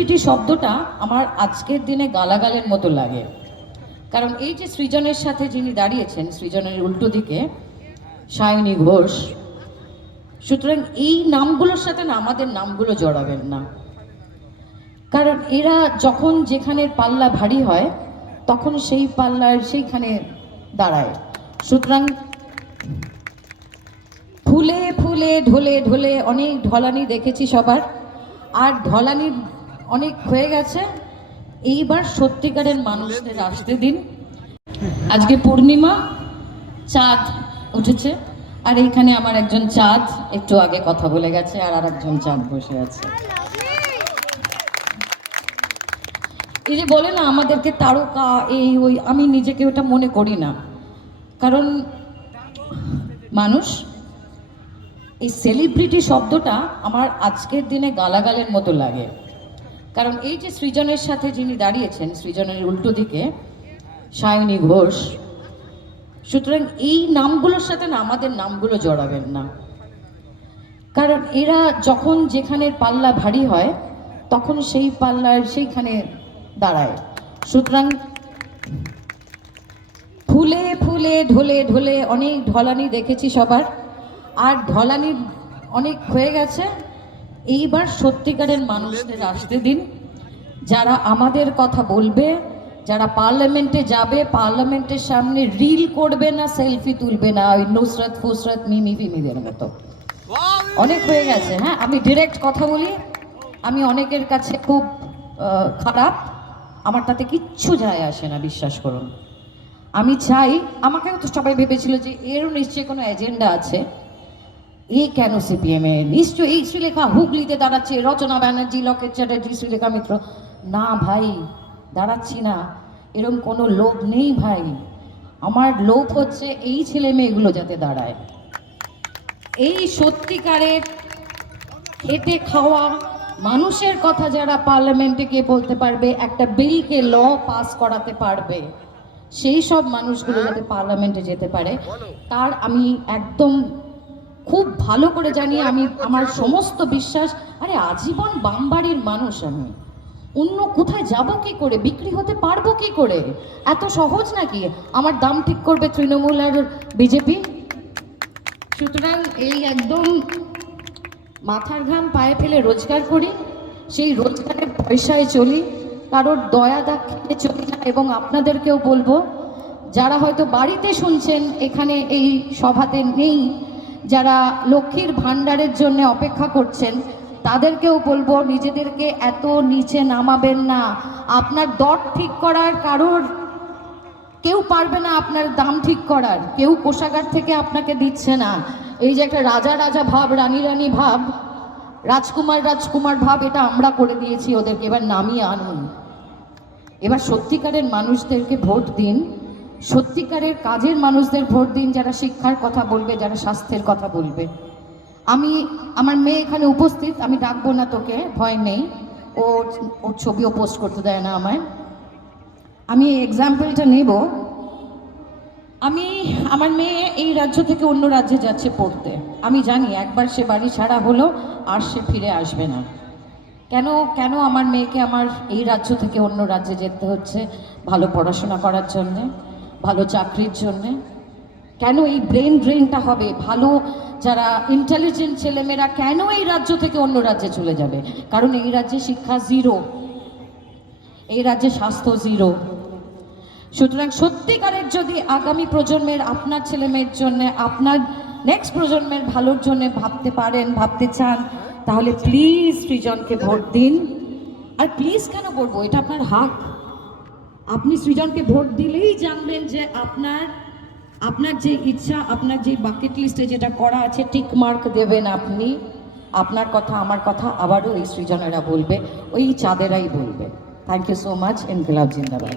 Celebrity শব্দটা আমার আজকের দিনে গালাগালের মতো লাগে। কারণ এই যে সৃজনের সাথে যিনি দাঁড়িয়েছেন, সৃজনের উল্টো দিকে সায়নী ঘোষ, সুতরাং এই নামগুলোর সাথে না আমাদের নামগুলো জড়াবেন না। কারণ এরা যখন যেখানে পাল্লা ভারী হয় তখন সেই পাল্লার সেইখানে দাঁড়ায়। সুতরাং ফুলে ফুলে ঢলে ঢলে অনেক ঢলানি দেখেছি সবার, আর ঢলানি অনেক হয়ে গেছে। এইবার সত্যিকারের মানুষদের আসতে দিন। আজকে পূর্ণিমা, চাঁদ উঠেছে, আর এইখানে আমার একজন চাঁদ একটু আগে কথা বলে গেছে, আর একজন চাঁদ বসে আছে। এই যে বলে না আমাদেরকে তারকা এই ওই, আমি নিজেকে ওটা মনে করি না। কারণ মানুষ, এই সেলিব্রিটি শব্দটা আমার আজকের দিনে গালাগালের মতো লাগে। কারণ এই যে সৃজনের সাথে যিনি দাঁড়িয়েছেন, সৃজনের উল্টো দিকে সায়নী ঘোষ, সুতরাং এই নামগুলোর সাথে না আমাদের নামগুলো জড়াবেন না। কারণ এরা যখন যেখানে পাল্লা ভারী হয় তখন সেই পাল্লার সেইখানে দাঁড়ায়। সুতরাং ফুলে ফুলে ঢলে ঢলে অনেক ঢলানি দেখেছি সবার, আর ঢলানি অনেক হয়ে গেছে। এইবার সত্যিকারের মানুষদের আসতে দিন, যারা আমাদের কথা বলবে, যারা পার্লামেন্টে যাবে, পার্লামেন্টের সামনে রিল করবে না, সেলফি তুলবে না ওই নুসরত ফুসরত মিমি ফিমিদের মতো। অনেক হয়ে গেছে। হ্যাঁ, আমি ডিরেক্ট কথা বলি, আমি অনেকের কাছে খুব খারাপ, আমার তাতে কিচ্ছু যায় আসে না, বিশ্বাস করুন। আমি চাই, আমাকেও তো সবাই ভেবেছিল যে এরও নিশ্চয়ই কোনো এজেন্ডা আছে, এ কেন সিপিএমে নিশ্চয়ই এই শ্রীলেখা হুগলিতে দাঁড়াচ্ছে, রচনা ব্যানার্জি, লকেট চ্যাটার্জি, শ্রীলেখা মিত্র। না ভাই, দাঁড়াচ্ছি না, এরকম কোনো লোভ নেই ভাই। আমার লোভ হচ্ছে এই ছেলে মেয়েগুলো যাতে দাঁড়ায়, এই সত্যিকারের খেটে খাওয়া মানুষের কথা যারা পার্লামেন্টে গিয়ে বলতে পারবে, একটা বিলকে ল পাস করাতে পারবে, সেই সব মানুষগুলো যাতে পার্লামেন্টে যেতে পারে, তার আমি একদম খুব ভালো করে জানি। আমি আমার সমস্ত বিশ্বাস, আরে আজীবন বামবাড়ির মানুষ, আমি অন্য কোথায় যাব কি করে, বিক্রি হতে পারবো কি করে? এত সহজ নাকি? আমার দাম ঠিক করবে তৃণমূল আর বিজেপি? সুতরাং এই একদম মাথার ঘাম পায়ে ফেলে রোজগার করি, সেই রোজগারের পয়সায় চলি, কারোর দয়া দাক্ষিণ্যে চলি না। এবং আপনাদেরকেও বলবো, যারা হয়তো বাড়িতে শুনছেন, এখানে এই সভাতে নেই, যারা লক্ষ্মীর ভাণ্ডারের জন্য অপেক্ষা করছেন, তাদেরকেও বলবো নিজেদেরকে এত নিচে নামাবেন না। আপনার দর ঠিক করার কারোর কেউ পারবে না, আপনার দাম ঠিক করার কেউ কোষাগার থেকে আপনাকে দিচ্ছে না। এই যে একটা রাজা রাজা ভাব, রানী রানী ভাব, রাজকুমার রাজকুমার ভাব, এটা আমরা করে দিয়েছি ওদেরকে। এবার নামিয়ে আনুন, এবার সত্যিকারের মানুষদেরকে ভোট দিন, সত্যিকারের কাজের মানুষদের ভোট দিন, যারা শিক্ষার কথা বলবে, যারা স্বাস্থ্যের কথা বলবে। আমার মেয়ে এখানে উপস্থিত, আমি ডাকবো না তোকে, ভয় নেই, ওর ছবিও পোস্ট করতে দেয় না আমায়। আমি এক্সাম্পলটা নেব। আমার মেয়ে এই রাজ্য থেকে অন্য রাজ্যে যাচ্ছে পড়তে। আমি জানি একবার সে বাড়ি ছাড়া হলো আর সে ফিরে আসবে না। কেন আমার মেয়েকে আমার এই রাজ্য থেকে অন্য রাজ্যে যেতে হচ্ছে? ভালো পড়াশোনা করার জন্যে, ভালো চাকরির জন্যে। কেন এই ব্রেন ড্রেনটা হবে? ভালো যারা ইন্টেলিজেন্ট ছেলেমেয়েরা কেন এই রাজ্য থেকে অন্য রাজ্যে চলে যাবে? কারণ এই রাজ্যে শিক্ষা জিরো, এই রাজ্যে স্বাস্থ্য জিরো। সুতরাং সত্যিকারের যদি আগামী প্রজন্মের, আপনার ছেলে মেয়ের জন্য, আপনার নেক্সট প্রজন্মের ভালোর জন্য ভাবতে পারেন, ভাবতে চান, তাহলে প্লিজ সৃজনকে ভোট দিন। আর প্লিজ কেন বলবো, এটা আপনার হক। আপনি সৃজনকে ভোট দিলেই জানবেন যে আপনার যে ইচ্ছা, আপনার যে বাকেট লিস্টে যেটা করা আছে, টিক মার্ক দেবেন আপনি। আপনার কথা, আমার কথা আবারও এই সৃজনেরা বলবে, ওই চাঁদেরাই বলবে। Thank you so much. ইনকিলাব জিন্দাবাদ।